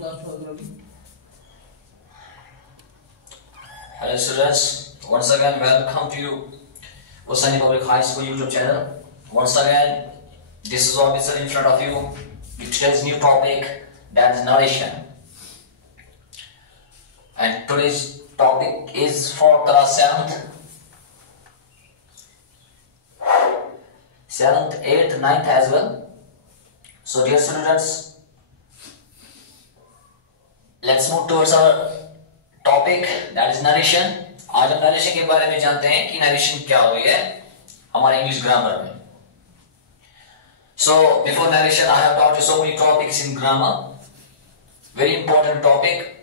Hello students, once again welcome to you Usani Public High School YouTube channel. Once again, this is officer in front of you with today's new topic, that is narration. And today's topic is for class 7th, 8th, 9th as well. So dear students, let's move towards our topic, that is narration. आज हम narration के बारे में जानते हैं कि narration क्या होती है हमारे इंग्लिश ग्रामर में. So before narration, I have taught you so many topics in grammar, very important topic.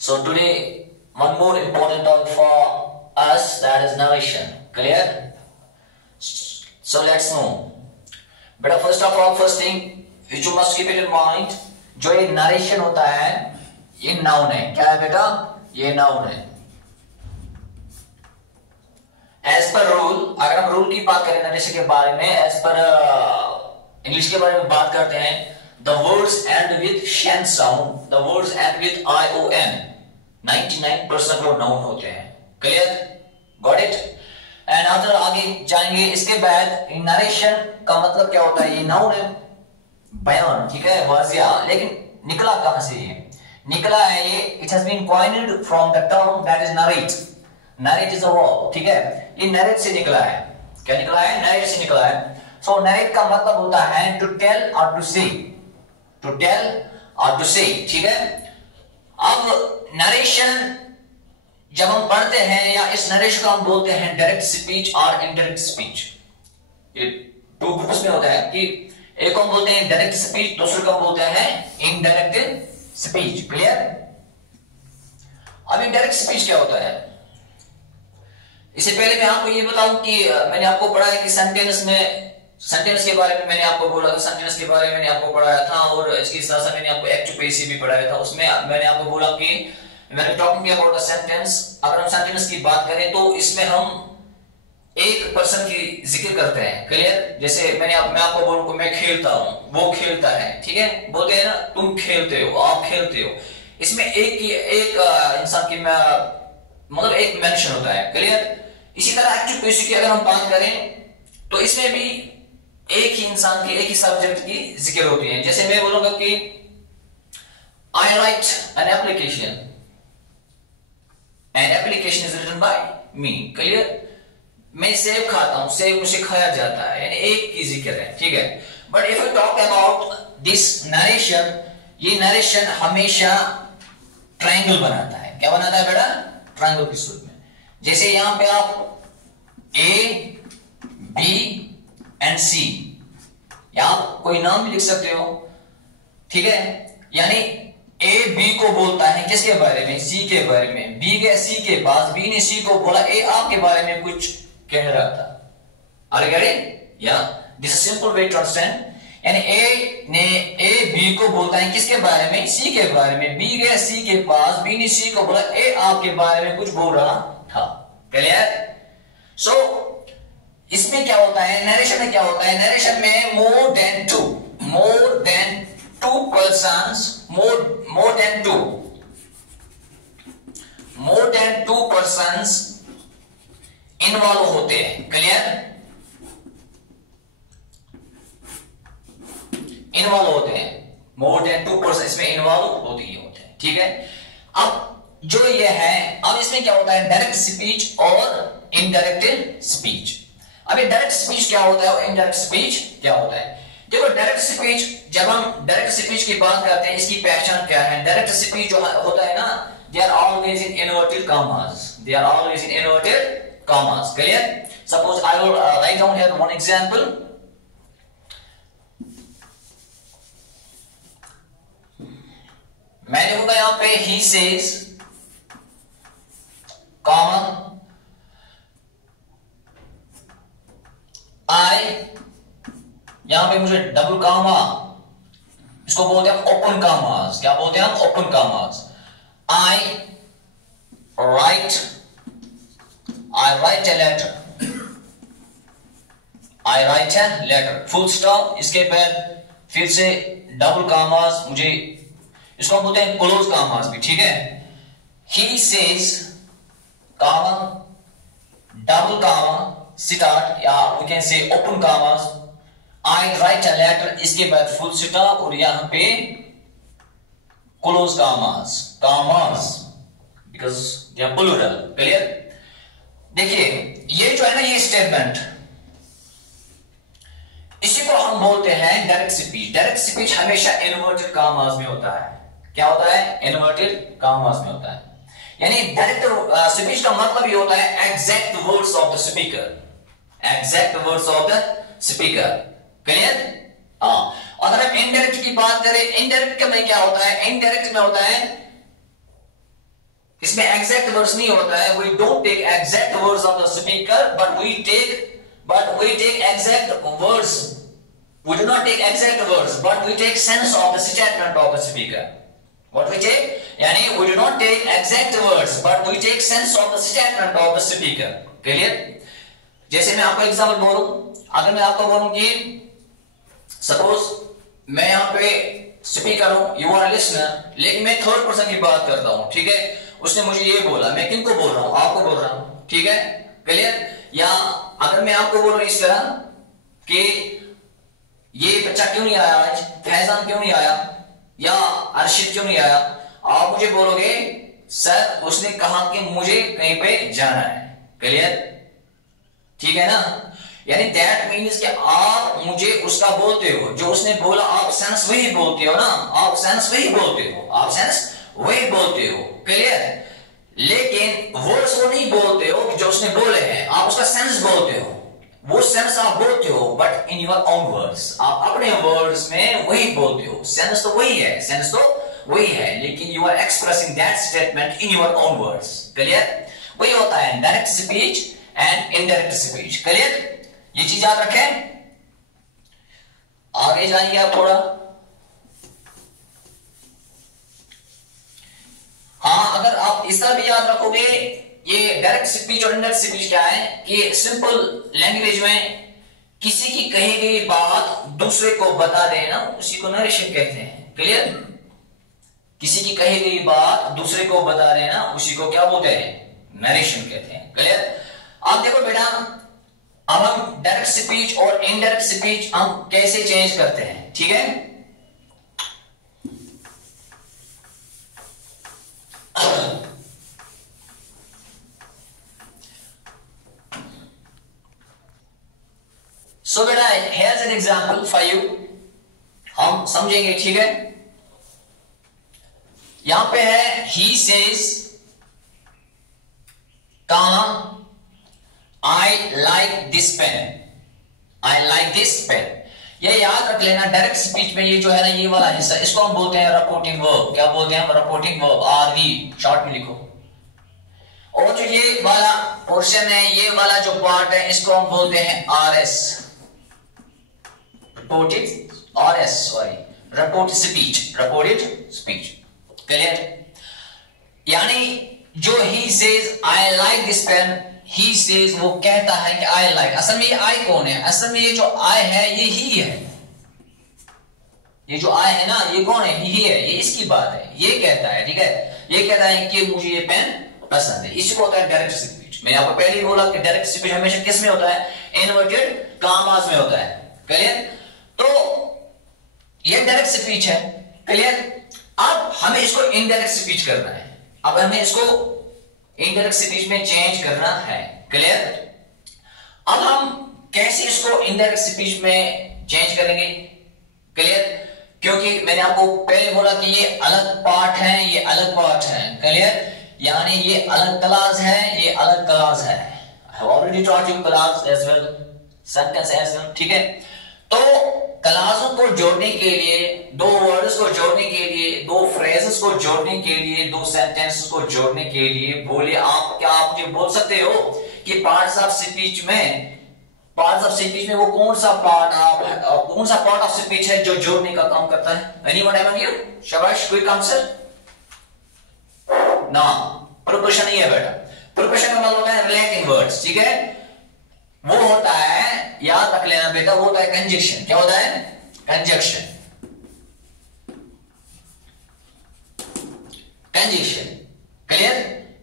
So today one more important topic for us, that is narration. Clear? So let's know. But first of all, first thing which you must keep it in mind, जो ये narration होता है ये noun है. क्या है बेटा? ये noun है. As per rule, अगर हम रूल की बात करें नरेशन के बारे में, as per इंग्लिश के बारे में बात करते हैं, the words end with shan sound, the words end with ion. 99% वो noun होते हैं. Clear? Got it? And after आगे जाएंगे, इसके बाद नरेशन का मतलब क्या होता है? ये noun है, बयान, ठीक है, वाजिया. लेकिन निकला कहां से? ये निकला है ये, it has been coined from the term that is narrate. Narrate is a verb, ठीक है, ये narrate से निकला है. क्या निकला है? narrate से निकला है. So narrate का मतलब होता है to tell or to say, to tell or to say, ठीक है. अब narration जब हम पढ़ते हैं या इस नरेशन को हम बोलते हैं डायरेक्ट स्पीच और इनडायरेक्ट स्पीच. ये दो ग्रुप्स में होता है कि एक को हम बोलते हैं डायरेक्ट स्पीच, दूसरे को हम बोलते हैं इनडायरेक्ट स्पीच. क्लियर? अब इनडायरेक्ट स्पीच क्या होता है? इससे पहले मैं आपको ये बताऊं कि मैंने आपको पढ़ा है कि सेंटेंस के बारे में मैंने आपको बोला था, सेंटेंस के बारे में मैंने आपको पढ़ाया था, और इसके साथ साथ मैंने आपको एक्टिव पैसिव भी पढ़ाया था. उसमें मैंने आपको बोला कि मैंने टॉकिंग अबाउट द सेंटेंस, अगर हम सेंटेंस की बात करें तो इसमें हम एक पर्सन की जिक्र करते हैं. क्लियर? जैसे मैं आपको बोलूं कि मैं खेलता हूं, वो खेलता है, ठीक है, बोलते हैं ना तुम खेलते हो, आप खेलते हो. इसमें एक इंसान की मतलब एक मेंशन होता है. क्लियर? इसी तरह एक्टिव पैसिव की अगर हम बात करें तो इसमें भी एक ही इंसान की, एक ही सब्जेक्ट की जिक्र होती है. जैसे मैं बोलूंगा कि I write an application, an application is written by me. Clear? मैं सेब खाता हूं, सेब मुझे खाया जाता है, यानी एक की जिक्र है. ठीक है. But if you talk about this narration, ये नरेशन हमेशा ट्रायंगल बनाता है. क्या बनाता है बेटा? ट्रायंगल के सूरत में. जैसे यहां पे आप ए, बी एंड सी, यहां कोई नाम भी लिख सकते हो, ठीक है. यानी ए बी को बोलता है किसके बारे में? सी के बारे में. बी गया सी के पास, बी ने सी को बोला ए आपके बारे में कुछ कह रहा था. Are you getting? या this is simple way to understand. यानी ए बी को बोलता है किसके बारे में? सी के बारे में. बी गया सी के पास, बी ने सी को बोला ए आपके बारे में कुछ बोल रहा था. क्लियर? सो इसमें क्या होता है? नरेशन में क्या होता है? नरेशन में more than to persons, more than two persons involve होते हैं. क्लियर? इन्वॉल्व होते हैं. मोर देन टू पर्सन इसमें इन्वॉल्व होते हैं. ठीक है. अब जो ये है, अब इसमें क्या होता है? डायरेक्ट स्पीच और इनडायरेक्ट स्पीच. अब डायरेक्ट स्पीच क्या होता है और इनडायरेक्ट स्पीच क्या होता है? देखो, डायरेक्ट स्पीच, जब हम डायरेक्ट स्पीच की बात करते हैं, इसकी पहचान क्या है? डायरेक्ट स्पीच जो होता है ना, they are always in inverted commas. They are always in inverted commas. Clear? Suppose I will write down here one example. मैं लिखूंगा यहां पे ही सेज, कॉमा, आई, यहां पे मुझे डबल कामा, इसको बोलते हैं ओपन कामास. क्या बोलते हैं हम? Open commas. I write a letter, I write a letter, full stop. इसके बाद फिर से डबल कामास, मुझे इसको हम बोलते हैं क्लोज कामास भी, ठीक है। He says comma, double comma start, या we can say open commas, I right a letter, इसके बाद फुल स्टॉप और यहां पे close commas, commas because they are plural. Clear? देखिए ये जो है ना ये स्टेटमेंट, इसी को हम बोलते हैं डायरेक्ट स्पीच। डायरेक्ट स्पीच हमेशा इन्वर्टेड कामास में होता है। क्या होता है? इन्वर्टेड कामास में होता है। यानी डायरेक्ट स्पीच का मतलब ये होता है exact words of the speaker, exact words of the speaker. Clear? हाँ। अगर हम इनडायरेक्ट की बात करें, इनडायरेक्ट में क्या होता है? इनडायरेक्ट में होता है इसमें एग्जैक्ट वर्ड्स नहीं होता है। We don't take exact words of the speaker but we take exact words. We do not take exact words, but we take sense of the statement of the speaker. What we take? यानी we do not take exact words, but we take sense of the statement of the speaker. Clear? जैसे मैं आपको example बोलूं, अगर मैं आपको बोलूं कि सपोज मैं यहाँ पे स्पीकर हूं, यू आर लिसनर, लेकिन मैं थर्ड पर्सन की बात करता हूं, ठीक है। उसने मुझे ये बोला, मैं किनको बोल रहा हूं? आपको बोल रहा हूं, ठीक है। क्लियर? या अगर मैं आपको बोल रहा हूं इस तरह कि ये बच्चा क्यों नहीं आया आज, फैजान क्यों नहीं आया, या अर्शिद क्यों नहीं आया, आप मुझे बोलोगे सर उसने कहा कि मुझे कहीं पे जाना है। क्लियर? ठीक है ना? यानी दैट मीन्स कि आप मुझे उसका बोलते हो, जो उसने बोला आप सेंस वही बोलते हो ना, आप सेंस वही बोलते हो, आप सेंस वही बोलते हो। क्लियर? लेकिन वर्ड्स वो नहीं बोलते हो जो उसने बोले हैं, आप उसका सेंस बोलते हो, वो सेंस आप बोलते हो but in your own words, आप अपने वर्ड्स में वही बोलते हो। सेंस तो वही है, सेंस तो वही है, लेकिन you are expressing that statement in your own words. Clear? वही होता है direct speech and indirect speech. Clear? ये चीज याद रखें। आगे जाएंगे आप थोड़ा। हाँ, अगर आप इस तरह भी याद रखोगे, ये डायरेक्ट स्पीच और इनडायरेक्ट स्पीच क्या है कि सिंपल लैंग्वेज में किसी की कही गई बात दूसरे को बता देना, उसी को नरेशन कहते हैं। क्लियर? किसी की कही गई बात दूसरे को बता देना, उसी को क्या बोलते हैं? नरेशन कहते हैं। क्लियर? आप देखो बेटा, अब हम डायरेक्ट स्पीच और इनडायरेक्ट स्पीच हम कैसे चेंज करते हैं, ठीक है। सो बेटा here's an example for you, हम समझेंगे, ठीक है। यहां पे है he says काम I like this pen, I like this pen। ये याद रख लेना, डायरेक्ट स्पीच में ये जो है ना ये वाला हिस्सा, इसको हम बोलते हैं रिपोर्टिंग वर्ब। क्या बोलते हैं? रिपोर्टिंग वर्ब, आरवी शॉर्ट में लिखो। और जो ये वाला पोर्शन है, ये वाला जो पार्ट है, इसको हम बोलते हैं RS, reported RS, sorry reported speech, reported speech. Clear? यानी जो he says I like this pen, he says वो कहता है कि आई लाइक। असल में ये आई कौन है? असल में ये जो आई है ये ही है, ये जो आई है ना ये कौन है? ही है, ये इसकी बात है, ये कहता है, ठीक है। ये कहता है कि मुझे ये पेन पसंद है, इसी को होता है डायरेक्ट स्पीच। मैंने आपको पहले ही बोला कि डायरेक्ट स्पीच हमेशा किस में होता है? इन्वर्टेड कामास में होता है। क्लियर? तो ये डायरेक्ट स्पीच है। क्लियर? अब हमें इसको इनडायरेक्ट स्पीच करना है, अब हमें इसको इनडायरेक्ट स्पीच में चेंज करना है। क्लियर? अब हम कैसे इसको इनडायरेक्ट स्पीच में चेंज करेंगे? क्लियर? क्योंकि मैंने आपको पहले बोला कि ये अलग पार्ट है, ये अलग पार्ट है। क्लियर? यानी ये अलग क्लास है, ये अलग क्लास है। I have already taught you class as well, sentence as well, ठीक है। तो क्लासों को जोड़ने के लिए, दो वर्ड्स को जोड़ने के लिए, दो फ्रेजेस को जोड़ने के लिए, दो सेंटेंसेस को जोड़ने के लिए बोले आप, क्या आप मुझे बोल सकते हो कि पार्ट्स ऑफ स्पीच में वो कौन सा पार्ट ऑफ स्पीच है जो जोड़ने का काम करता है? Anyone among you? शाबाश, क्विक आंसर। ना, प्रोपोर्शन नहीं है बेटा। प्रोपोर्शन का मतलब होता है रिलेटिंग वर्ड्स, ठीक है। वो होता है, याद रख लेना बेटा, वो होता है कंजक्शन। क्या होता है? कंजक्शन। कंजक्शन। क्लियर,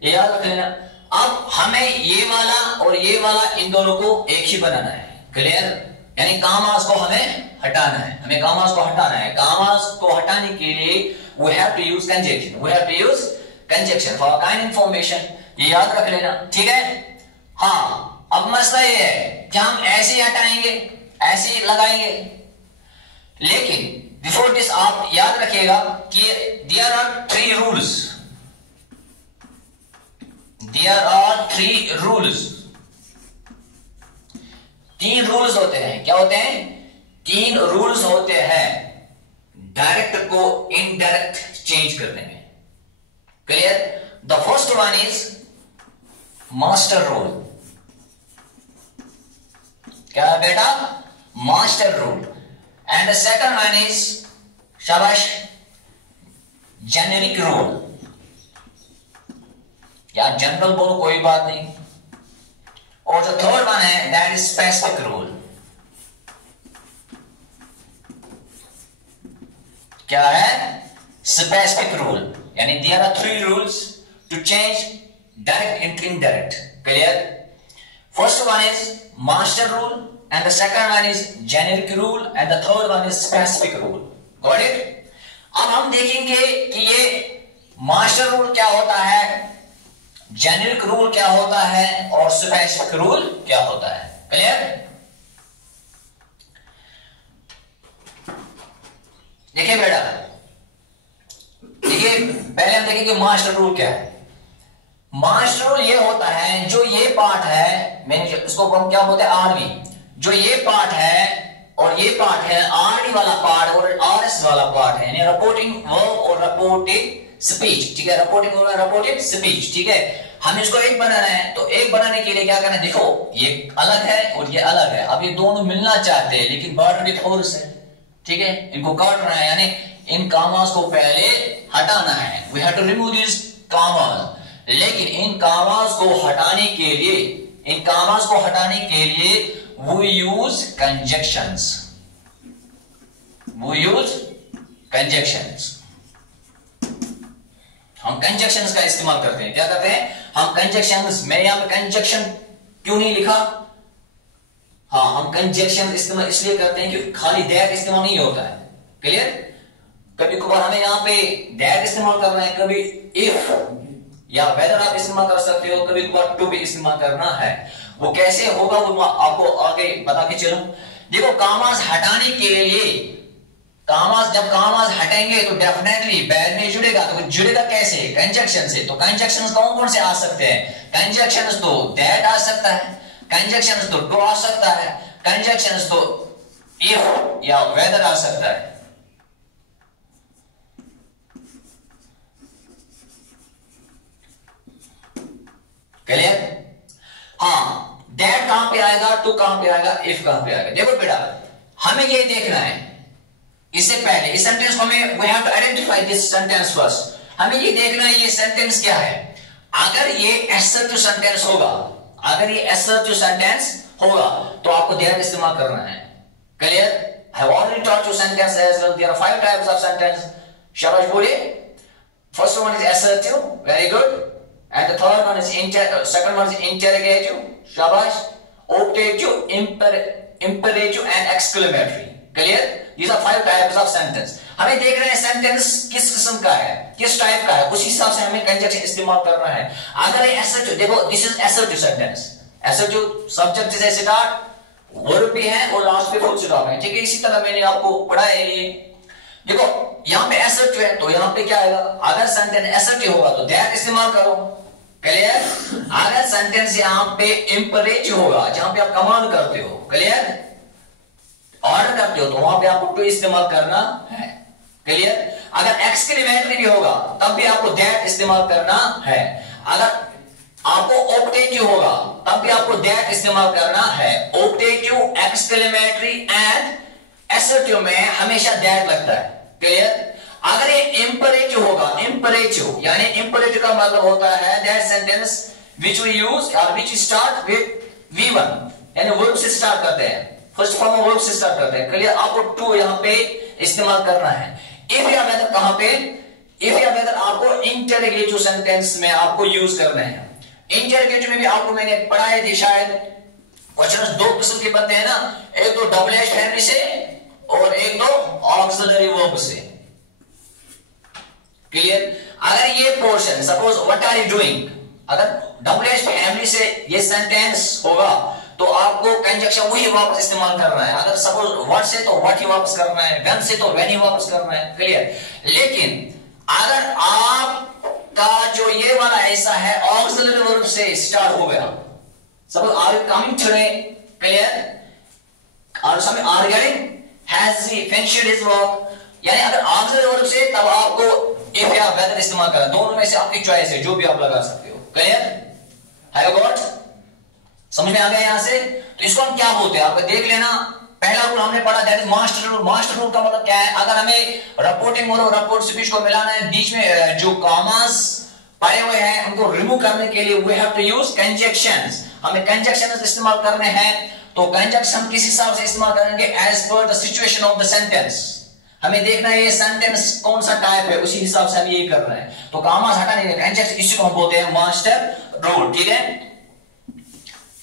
ये याद रख लेना। अब हमें ये वाला और ये वाला इन दोनों को एक ही बनाना है। क्लियर, यानी कामास को हमें हटाना है, हमें कामास को हटाना है। कामास को हटाने के लिए we have to use conjunction, we have to use conjunction for kind information। ये याद रख लेना, ठीक है। हाँ, अब मसला ये है कि हम ऐसे हटाएंगे, ऐसे लगाएंगे, लेकिन बिफोर दिस आप याद रखिएगा कि there are three rules, there are three rules. तीन रूल्स होते हैं। क्या होते हैं? तीन रूल्स होते हैं डायरेक्ट को इनडायरेक्ट चेंज करने में। Clear, the first one is master rule. क्या है बेटा? Master rule. And the second one is, शाबाश, जेनेरिक रूल। या जनरल बोलो कोई बात नहीं। और जो थर्ड वन है दैट इज स्पेसिफिक रूल। क्या है? Specific rule. यानी there are three rules to change direct into indirect. Clear, first one is master rule and the second one is generic rule and the third one is specific rule. Got it? अब हम देखेंगे कि ये master rule क्या होता है, generic rule क्या होता है और स्पेसिफिक रूल क्या होता है। क्लियर? देखिए बेटा, देखिए पहले हम देखेंगे मास्टर रूल क्या है। मास्टर रूल ये होता है जो ये पार्ट है, मैंने इसको हम क्या बोलते हैं, आर्मी। जो ये पार्ट है और ये पार्ट है, आरडी वाला पार्ट और आरएस वाला पार्ट है, यानी रिपोर्टिंग वर्ब और रिपोर्टिंग स्पीच। ठीक है, रिपोर्टिंग और रिपोर्टिंग स्पीच। ठीक है, हम इसको एक बनाना है, तो एक बनाने के लिए क्या करना है, देखो ये अलग है और ये अलग है। अब ये दोनों मिलना चाहते हैं लेकिन बॉर्डर विथ फोर्स है। ठीक है, इनको काटना है, यानी इन कामास को पहले हटाना है। We have to remove this commas. लेकिन इन कामास को हटाने के लिए, इन कामास को हटाने के लिए we use conjunctions, we use conjunctions। हम conjunctions का इस्तेमाल करते हैं। क्या करते हैं हम? conjunctions। मैं यहां पे conjunction क्यों नहीं लिखा? हाँ, हम conjunction इस्तेमाल इसलिए करते हैं कि खाली that इस्तेमाल नहीं होता है। क्लियर? कभी कभार हमें यहां पे that इस्तेमाल करना है, कभी if या whether आप इस्तेमाल कर सकते हो, कभी कभार to भी इस्तेमाल करना है। वो कैसे होगा वो आपको आगे बता के चलूं। देखो, कामास हटाने के लिए, कामास जब कामास हटेंगे तो डेफिनेटली बैड में जुड़ेगा। तो जुड़ेगा कैसे? कंजक्शन से। तो कंजक्शंस कौन कौन से आ सकते हैं? कंजक्शंस तो दैट आ सकता है, कंजक्शंस तो टू आ सकता है, कंजक्शंस तो इफ या वेदर आ सकता है। क्लियर? हाँ, दैट कहां पे आएगा, टू कहां पे आएगा, इफ कहां पे आएगा। देखो बेटा, हमें ये देखना है इससे पहले इस सेंटेंस को हमें we have to identify this sentence first. हमें ये देखना है ये सेंटेंस क्या है। अगर ये असर्टिव सेंटेंस होगा, अगर ये असर्टिव सेंटेंस होगा तो आपको दैट इस्तेमाल करना है। Clear? I have already taught you sentence as well. There are 5 types of sentence. शाबाश बोलिए। First one is assertive, very good. And the third one is second one is interrogative, shabash, optative, imperative and exclamatory. Clear? These are 5 types of sentence. हमें देख रहे हैं sentence किस किस्म का है, किस टाइप का है, उस हिसाब से हमें कंजक्शन इस्तेमाल करना है। अगर ये assertive, देखो this is assertive sentence. assertive subject से स्टार्ट, वर्ब भी है और लास्ट पे फुल स्टॉप है। ठीक है, इसी तरह मैंने आपको पढ़ाया है ये। देखो यहाँ पे assertive है तो यहाँ पे क्या आएगा? अगर सेंटेंस assertive होगा तो दैट इस्तेमाल करो। क्लियर? अगर सेंटेंस यहाँ पे इंपरेटिव होगा, जहां पे आप कमांड करते हो, क्लियर, ऑर्डर करते हो, तो वहां पे आपको टू इस्तेमाल करना है। क्लियर? अगर एक्सक्लेमेटरी भी होगा तब भी आपको दैट इस्तेमाल करना है। अगर आपको ऑप्टेटिव होगा तब भी आपको दैट इस्तेमाल करना है। ऑप्टेटिव, एक्सक्लेमेटरी एंड असर्टिव में हमेशा दैट लगता है। क्लियर? अगर ये इंपरेटिव होगा, इंपरेटिव यानी इंपरेटिव का मतलब होता है that sentence which we use और व्हिच स्टार्ट विद V1, यानी वर्ब से स्टार्ट करते हैं, फर्स्ट फॉर्म ऑफ वर्ब से स्टार्ट करते हैं। क्लियर? आपको टू यहां पे इस्तेमाल करना है। इफ या वेदर कहां पे? इफ या वेदर आपको इंटरोगेटिव सेंटेंस में आपको यूज करना है। इंटरोगेटिव में भी आपको मैंने पढ़ाए थे शायद, क्वेश्चन दो किस्म के बनते हैं ना, एक तो डबल एच फैमिली से और एक तो ऑक्सिलरी वर्ब से। क्लियर? अगर ये portion suppose what are you doing, अगर डबल एच फैमिली से ये सेंटेंस होगा तो आपको कंजक्शन वही वापस इस्तेमाल करना है। अगर सपोज व्हाट से तो व्हाट ही वापस करना है, व्हेन से तो व्हेन ही वापस करना है। क्लियर? लेकिन अगर आपका जो ये वाला ऐसा है ऑक्सिलरी वर्ब से स्टार्ट हो गया, suppose are you coming today, clear, are something are getting, has he finished his work, यानी अगर ऑक्सिलरी वर्ब से तब आपको इफ या वेदर इस्तेमाल करना, दोनों में से आपकी चॉइस है, जो भी आप लगा सकते हो। क्लियर? Have you got? समझ में आ गया यहां से? तो इसको हम क्या बोलते हैं, आपको देख लेना। पहला रूल हमने पढ़ा that is master rule. Master rule का मतलब क्या है? अगर हमें रिपोर्टिंग और रिपोर्ट स्पीच को मिलाना है, बीच में जो कॉमास पड़े हुए हैं उनको रिमूव करने के लिए we have to use conjunctions. हमें कंजक्शंस इस्तेमाल करने हैं, तो कंजक्शन किस हिसाब से इस्तेमाल करेंगे? As per the situation of the sentence. हमें देखना है ये सेंटेंस कौन सा टाइप है, उसी हिसाब से हमें ये करना है। तो कॉमास हटाने के कंजक्शन, इसी को हम बोलते हैं मास्टर रूल। ठीक है?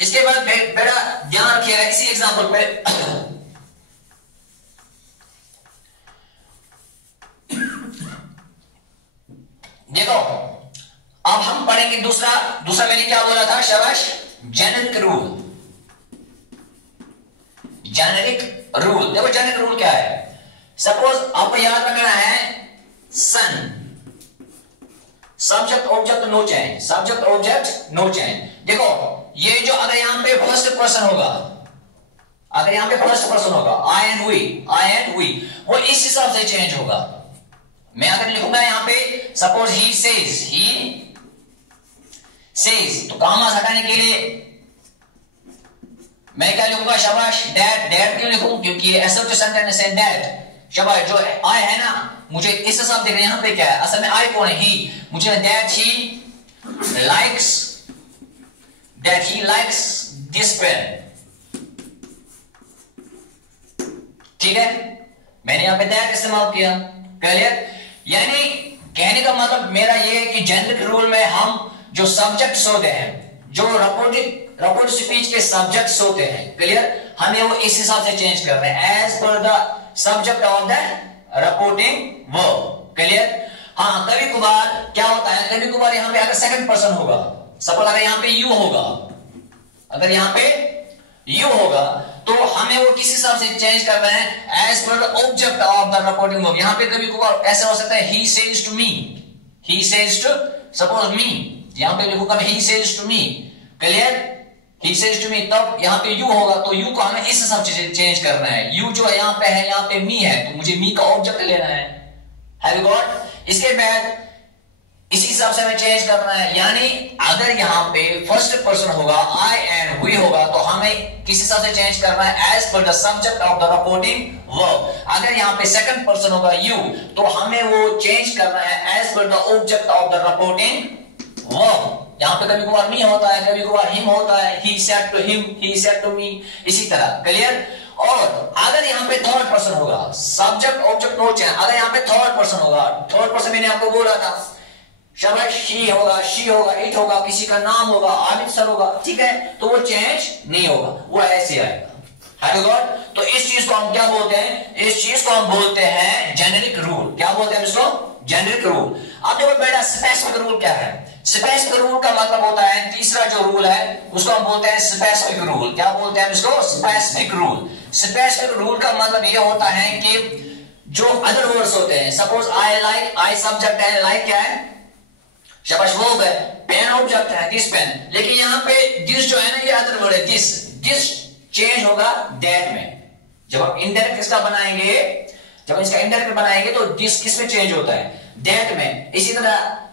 इसके बाद बेटा ध्यान रखिएगा इसी एग्जांपल पे देखो, अब हम पढ़ेंगे दूसरा मैंने क्या बोला था, शाबाश, जेनेरिक रूल। जेनेरिक रूल, देखो जेनेरिक रूल क्या है? सपोज आपको याद रखना है son, subject object no change, subject object no change. देखो ये जो अगर यहां पे फर्स्ट पर्सन होगा, अगर यहां पे फर्स्ट पर्सन होगा आई एंड वी, वो इस हिसाब से चेंज होगा। मैं अगर लिखूंगा यहां पे सपोज ही सेज, तो कॉमास हटाने के लिए मैं क्या लिखूंगा? शाबाश, डैड क्यों लिखूं? क्योंकि ये असर्टिव सेंटेंस है डैड। शाबाश, जो आई है ना, मुझे इस हिसाब से यहां पे क्या है, असल में आई कौन है? ही। मुझे that he likes this pen. ठीक है, मैंने यहां पे दैट इस्तेमाल किया। क्लियर? यानी कहने का मतलब मेरा ये है कि जेनेरिक रूल में हम जो सब्जेक्ट्स होते हैं, जो रिपोर्ट स्पीच के सब्जेक्ट्स होते हैं, क्लियर, हमें वो इस हिसाब से चेंज कर रहे हैं as per the subject of the reporting verb. Clear? हाँ, कभी कभार क्या होता है, कभी कभार यहां पे अगर सेकंड पर्सन होगा, सपोज अगर यहां पे यू होगा, अगर यहां पे यू होगा, तो हमें वो किस हिसाब से चेंज कर रहे हैं? As per the object of the reporting verb. यहां पे कभी कभार ऐसा हो सकता है he says to me, he says to suppose me, यहां पे लिखूंगा he says to me. Clear? He says to me, तब यहां पे यू होगा, तो यू को हमें इस हिसाब से चेंज करना है। यू जो यहां पे है, यहां पे मी है, तो मुझे मी का ऑब्जेक्ट लेना है। Have you got? इसके बाद इसी हिसाब से हमें चेंज करना है। यानी अगर यहां पे फर्स्ट पर्सन होगा आई एंड वी होगा, तो हमें किस हिसाब से चेंज करना है? As per the subject of the reporting verb. अगर यहां पे सेकंड पर्सन होगा यू, तो हमें वो चेंज करना है as per the object of the reporting verb. यहां पे कभी कभार मी होता है, कभी कभार हिम होता है, he said to him, he said to me, इसी तरह। क्लियर? और अगर यहां पे थर्ड पर्सन होगा, सब्जेक्ट ऑब्जेक्ट नो चेंज, अगर यहां पे थर्ड पर्सन होगा, थर्ड पर्सन मैंने आपको बोला था, शाबाश, शी होगा, इट होगा, किसी का नाम होगा, आबिद सर होगा, ठीक है, तो वो चेंज नहीं होगा, वो ऐसे आएगा। Have you got? तो इस चीज को हम क्या बोलते हैं? इस चीज को हम बोलते हैं जेनेरिक रूल। क्या बोलते हैं इसको? Generic rule. अब देखो बेटा स्पेसिफिक रूल क्या है? स्पेसिफिक रूल का मतलब होता है, तीसरा जो रूल है उसको हम बोलते हैं स्पेसिफिक रूल। क्या बोलते हैं इसको? Specific rule. स्पेसिफिक रूल का मतलब ये होता है कि जो अदर वर्ड्स होते हैं, suppose I like, I subject है, लाइक क्या है? शाबाश, वर्ब है, पेन ऑब्जेक्ट है, दिस पेन, लेकिन यहाँ पे दिस जो है ना, ये अदर वर्ड है, दिस चेंज होगा दैट में। जब हम इनडायरेक्ट इसका बनाएंगे, जब इसका इनडायरेक्ट बनाएंगे तो दिस किस में चेंज होता है? दैट में। इसी तरह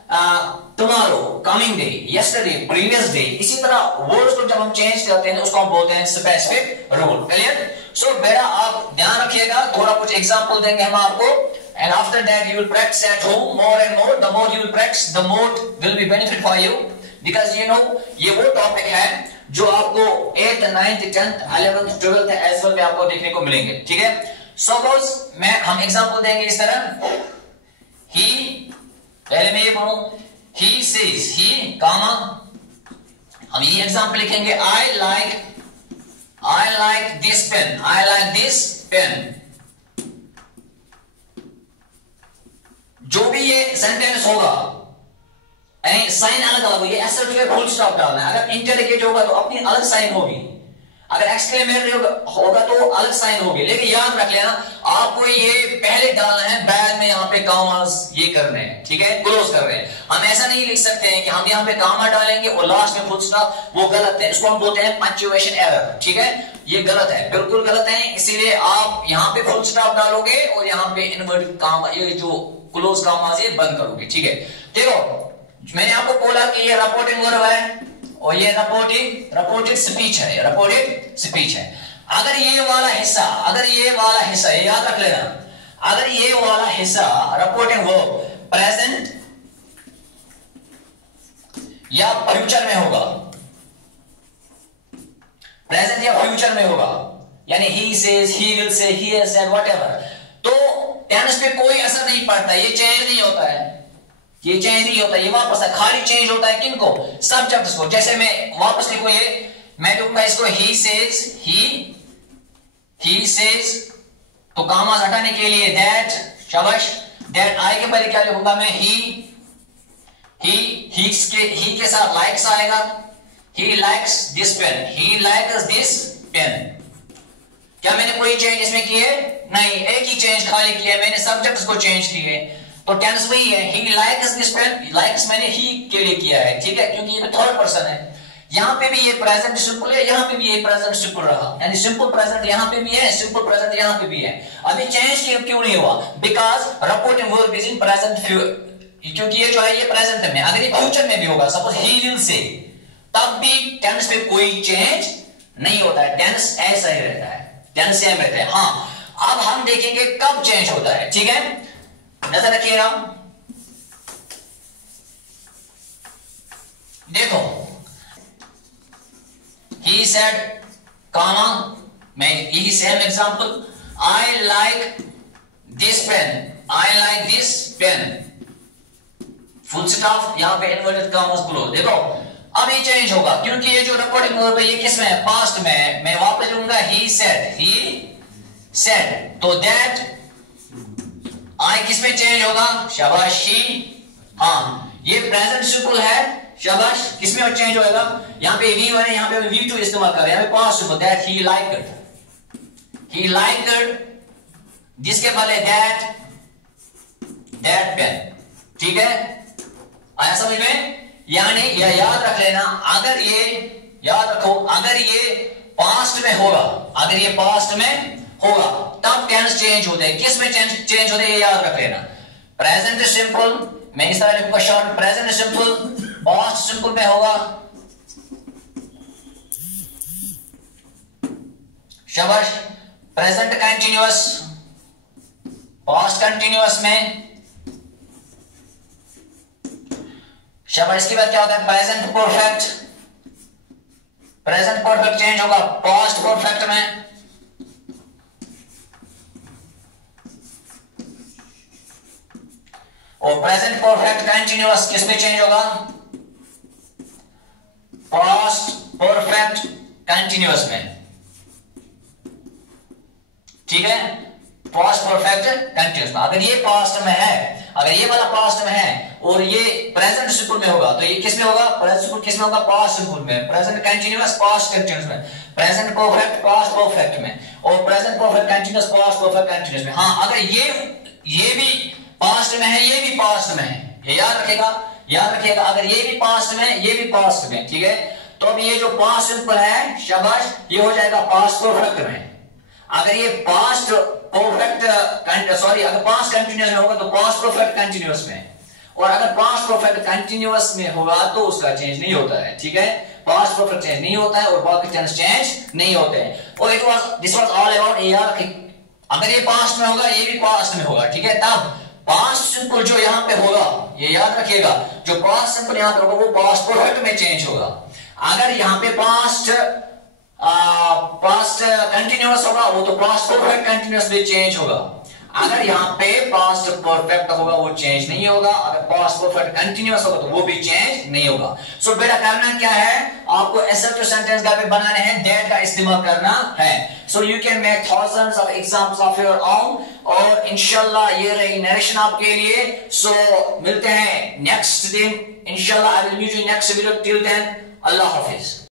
tomorrow, coming day, yesterday, previous day, इसी तरह वर्ड्स को जब हम चेंज करते हैं उसको हम बोलते हैं स्पेसिफिक रूल। क्लियर? सो बेटा आप ध्यान रखिएगा, थोड़ा कुछ एग्जांपल देंगे हम आपको, and after that you will practice at home more and more. The more you will practice, the more will be benefit for you, because you know ये वो टॉपिक है जो आपको 8th, 9th, 10th, 11th, 12th as well में आपको देखने को मिलेंगे। ठीक है? सपोज हम एग्जांपल देंगे इस तरह, he पहले मैं ये पढ़ूं, ही सेज, ही कामा, हम ये एग्जाम्पल लिखेंगे, I like this pen, I like this pen. जो भी ये सेंटेंस होगा, साइन अलग अलग होगी, एसर्टिव फुल स्टॉप डालना है। अगर इंटररोगेटिव होगा तो अपनी अलग साइन होगी, अगर एक्सक्लेमेटरी होगा तो अलग साइन होगी। लेकिन याद रख लेना, आपको ये पहले डालना है, बाद में यहाँ पे कामास ये करने हैं, ठीक है, क्लोज कर रहे हैं। हम ऐसा नहीं लिख सकते हैं कि हम यहाँ पे कामा डालेंगे और लास्ट में फुल स्टॉप, वो गलत है, इसको हम बोलते हैं पंक्चुएशन एरर, ठीक है, ये गलत है, बिल्कुल गलत है। इसीलिए आप यहाँ पे फुल स्टॉप डालोगे और यहाँ पे इन्वर्टेड कामा, ये जो क्लोज कामा ये बंद करोगे, ठीक है। देखो मैंने आपको बोला कि ये रिपोर्टिंग वर्ब है और ये रिपोर्टेड स्पीच है, रिपोर्टेड स्पीच है। अगर ये वाला हिस्सा ये याद रख लेना, अगर ये वाला हिस्सा रिपोर्टिंग वर्ब प्रेजेंट या फ्यूचर में होगा, प्रेजेंट या फ्यूचर में होगा, यानी he says, he will say, he has said, whatever, तो टेंस पे कोई असर नहीं पड़ता, ये चेंज नहीं होता है, ये चेंज नहीं होता, ये वापस है, खाली चेंज होता है किनको, सब्जेक्ट्स को। जैसे मैं वापस लिखूं, ये मैं लिखूंगा इसको ही सेज, ही सेज, तो कामास हटाने के लिए दैट, शाबाश, दैट आई के पहले क्या लिखूंगा मैं, ही के साथ लाइक्स आएगा, he likes this pen, he likes this pen. क्या मैंने कोई चेंज इसमें की है? नहीं, एक ही चेंज खाली किया है, मैंने सब्जेक्ट्स को चेंज किए, तो टेंस वही है, he likes this pen, likes मैंने ही के लिए किया है, ठीक है, क्योंकि ये थर्ड पर्सन है। यहां पे भी ये प्रेजेंट सिंपल है, यहां पे भी ये प्रेजेंट सिंपल रहा, यानी सिंपल प्रेजेंट यहां पे भी है, सिंपल प्रेजेंट यहां पे भी है। अभी चेंज क्यों नहीं हुआ? Because reporting verb is in present, क्योंकि ये जो है ये प्रेजेंट में, अगर ये फ्यूचर में भी होगा, सपोज ही विल से, तब भी टेंस पे कोई चेंज नहीं होता है, टेंस ऐसा ही रहता है, टेंस सेम रहता है। हाँ, अब हम देखेंगे कब चेंज होता है, ठीक है, नजर रखिएगा। देखो, he said, comma, मैं यही same example, I like this pen, I like this pen, full stop, यहां पे इन्वर्टेड कॉमास क्लोज। देखो अब ये चेंज होगा, क्योंकि ये जो रिपोर्टिंग वर्ब है ये किस में है? पास्ट में। मैं वापस लूंगा he said, तो दैट आई किस में चेंज होगा? शाबाश, हाँ, ये प्रेजेंट सिंपल है, शाबाश, किस में चेंज होगा? यहाँ पे वी है, यहाँ पे वी टू इस्तेमाल कर रहे हैं, past simple, that he liked, जिसके पहले दैट पेन, ठीक है, आया समझ में? यानी यह याद रख लेना, अगर ये याद रखो, अगर ये पास्ट में होगा, अगर ये पास्ट में होगा तब टेंस चेंज होते हैं। किस में चेंज होते हैं ये याद रख लेना। प्रेजेंट सिंपल, मैं इस तरह लिखूंगा short, present simple, past simple में होगा, शाबाश, प्रेजेंट कंटिन्यूअस, पास्ट कंटिन्यूअस में, शाबाश। इसके बाद क्या होता है? Present perfect, present perfect change होगा पास्ट परफेक्ट में, और प्रेजेंट परफेक्ट कंटिन्यूअस किस में चेंज होगा? पास्ट परफेक्ट कंटिन्यूअस में, ठीक है, पास्ट परफेक्ट कंटिन्यूअस में। अगर ये पास्ट में है, अगर ये वाला पास्ट में है और ये प्रेजेंट सिंपल में होगा, तो ये किस में होगा? प्रेजेंट सिंपल किस में होगा? पास्ट सिंपल में। प्रेजेंट कंटिन्यूअस पास्ट कंटिन्यूअस में, प्रेजेंट परफेक्ट पास्ट परफेक्ट में, और present perfect continuous past perfect continuous में। हाँ, अगर ये भी पास्ट में है, ये भी पास्ट में है, ये याद रखिएगा, अगर ये भी पास्ट में, ये भी पास्ट में, ठीक है, तो अब ये जो पास्ट सिंपल है, शाबाश, ये हो जाएगा पास्ट परफेक्ट में। अगर ये पास्ट परफेक्ट सॉरी अगर पास्ट कंटिन्यूअस में होगा तो पास्ट परफेक्ट कंटिन्यूअस में, और अगर पास्ट परफेक्ट कंटिन्यूअस में होगा तो उसका चेंज नहीं होता है, ठीक है, पास्ट परफेक्ट चेंज नहीं होता है और बाकी टेंस चेंज नहीं होते हैं। और दिस वाज ऑल अबाउट यार, अगर ये पास्ट में होगा, ये भी पास्ट में होगा, ठीक है, तब पास्ट सिंपल जो यहाँ पे होगा, ये याद रखिएगा, जो पास्ट सिंपल यहाँ पे होगा वो पास्ट परफेक्ट में चेंज होगा। अगर यहाँ पे पास्ट कंटिन्यूअस होगा वो तो पास्ट परफेक्ट कंटिन्यूअस में चेंज होगा। अगर यहाँ पे पास्ट परफेक्ट होगा वो चेंज नहीं होगा, अगर पास्ट परफेक्ट कंटिन्यूअस होगा तो वो भी चेंज नहीं होगा। सो बेटा करना क्या है, आपको assertive सेंटेंस का भी बनाने हैं, दैट का इस्तेमाल करना है। So you can make thousands of examples of your own, और इंशाल्लाह ये रही नरेशन आपके लिए। सो मिलते हैं नेक्स्ट दिन इंशाल्लाह। I will meet you next video. Till then अल्लाह हाफिज।